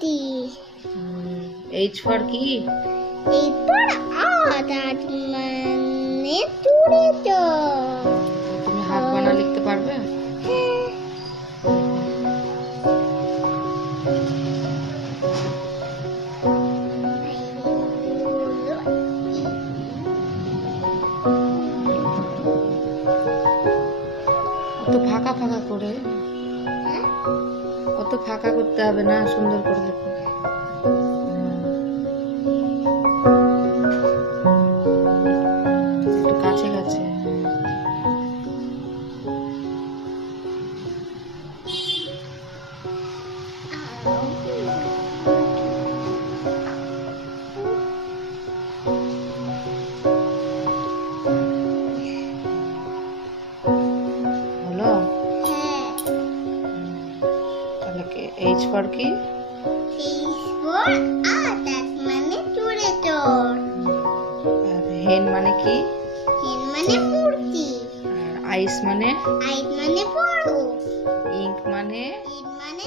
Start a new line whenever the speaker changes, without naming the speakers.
হাতি
H for কি?
এরপর আট আট মানে দূরে তো।
তুমি হাত বানা লিখতে পারবে? অত ফাঁকা ফাঁকা করে। অত ফাঁকা করতে হবে না সুন্দর করে এইচ ফর কি হেন মানে কি
হেন মানে মূর্তি
আর আইস মানে
আইস মানে? বড়
ইঙ্ক মানে?
ইঙ্ক মানে